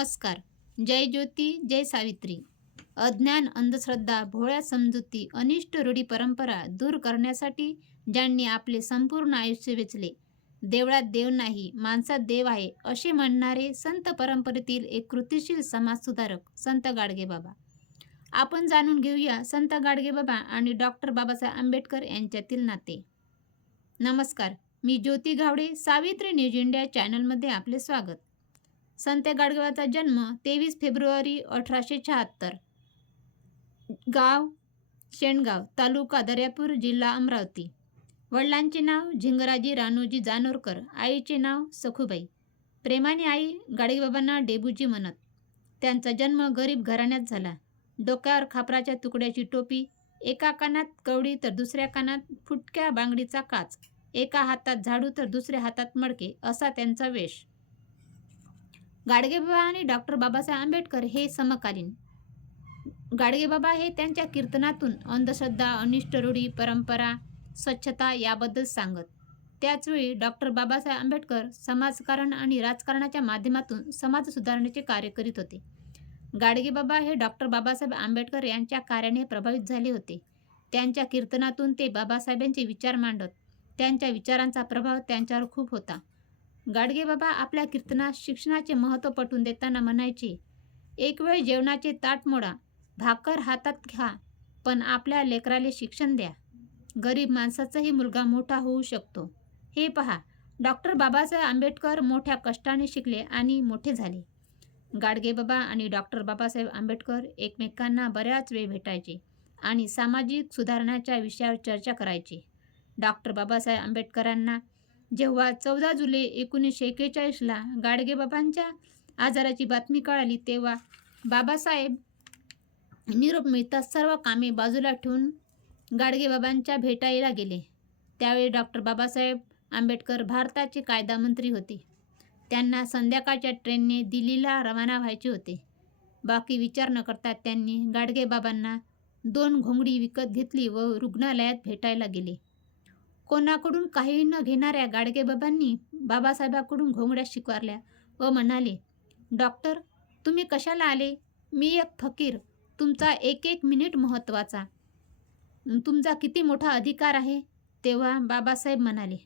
नमस्कार. जय ज्योती जय सावित्री. अज्ञान, अंधश्रद्धा, भोळ्या समजुती, अनिष्ट रूढी परंपरा दूर करण्यासाठी ज्यांनी आपले संपूर्ण आयुष्य वेचले, देवळात देव नाही माणसात देव आहे असे म्हणणारे संत परंपरेतील एक कृतिशील समाजसुधारक संत गाडगेबाबा. आपण जाणून घेऊया संत गाडगेबाबा आणि डॉक्टर बाबासाहेब आंबेडकर यांच्यातील नाते. नमस्कार, मी ज्योती घावडे. सावित्री न्यूज इंडिया चॅनलमध्ये आपले स्वागत. संत गाडगेबाबांचा जन्म 23 फेब्रुवारी 1876. गाव शेणगाव, तालुका दर्यापूर, जिल्हा अमरावती. वडिलांचे नाव झिंगराजी रानोजी जानोरकर, आईचे नाव सखुबाई. प्रेमाने आई गाडगेबाबांना डेबूजी म्हणत. त्यांचा जन्म गरीब घराण्यात झाला. डोक्यावर खापराच्या तुकड्याची टोपी, एका कानात कवडी तर दुसऱ्या कानात फुटक्या बांगडीचा काच, एका हातात झाडू तर दुसऱ्या हातात मडके असा त्यांचा वेश. गाडगेबाबा आणि डॉक्टर बाबासाहेब आंबेडकर हे समकालीन. गाडगेबाबा हे त्यांच्या कीर्तनातून अंधश्रद्धा, अनिष्ट रूढी परंपरा, स्वच्छता याबद्दल सांगत. त्याचवेळी डॉक्टर बाबासाहेब आंबेडकर समाजकारण आणि राजकारणाच्या माध्यमातून समाज सुधारण्याचे कार्य करीत होते. गाडगेबाबा हे डॉक्टर बाबासाहेब आंबेडकर यांच्या कार्याने प्रभावित झाले होते. त्यांच्या कीर्तनातून ते बाबासाहेबांचे विचार मांडत. त्यांच्या विचारांचा प्रभाव त्यांच्यावर खूप होता. गाडगेबाबा आपल्या कीर्तनात शिक्षणाचे महत्त्व पटवून देताना म्हणायचे, एक वेळ जेवणाचे ताट मोडा, भाकर हातात घ्या, पण आपल्या लेकराले शिक्षण द्या. गरीब माणसाचाही मुलगा मोठा होऊ शकतो. हे पहा, डॉक्टर बाबासाहेब आंबेडकर मोठ्या कष्टाने शिकले आणि मोठे झाले. गाडगेबाबा आणि डॉक्टर बाबासाहेब आंबेडकर एकमेकांना बऱ्याच वेळ भेटायचे आणि सामाजिक सुधारणाच्या विषयावर चर्चा करायचे. डॉक्टर बाबासाहेब आंबेडकरांना जेव्हा 14 जुलै 1941ला गाडगेबाबांच्या आजाराची बातमी कळाली, तेव्हा बाबासाहेब निरोप मिळताच सर्व कामे बाजूला ठेवून गाडगेबाबांच्या भेटायला गेले. त्यावेळी डॉक्टर बाबासाहेब आंबेडकर भारताचे कायदा मंत्री होते. त्यांना संध्याकाळच्या ट्रेनने दिल्लीला रवाना व्हायचे होते. बाकी विचार न करता त्यांनी गाडगेबाबांना 2 घोंगडी विकत घेतली व रुग्णालयात भेटायला गेले. कोणाकडून काही न घेणाऱ्या गाडगेबाबांनी बाबासाहेबांकडून घोंगड्या स्वीकारल्या व म्हणाले, डॉक्टर, तुम्ही कशाला आले? मी एक फकीर. तुमचा एक एक मिनिट महत्त्वाचा. तुमचा किती मोठा अधिकार आहे? तेव्हा बाबासाहेब म्हणाले,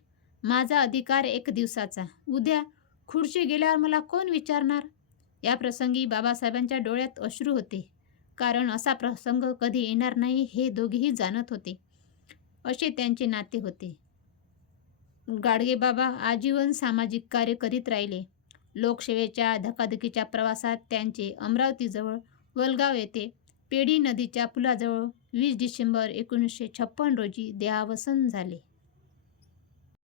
माझा अधिकार 1 दिवसाचा. उद्या खुर्ची गेल्यावर मला कोण विचारणार? या प्रसंगी बाबासाहेबांच्या डोळ्यात अश्रू होते, कारण असा प्रसंग कधी येणार नाही हे दोघेही जाणत होते. असे त्यांचे नाते होते. गाडगेबाबा आजीवन सामाजिक कार्य करीत राहिले. लोकसेवेच्या धकाधकीच्या प्रवासात त्यांचे अमरावतीजवळ वलगाव येथे पेढी नदीच्या पुलाजवळ 20 डिसेंबर 1956 रोजी देहावसन झाले.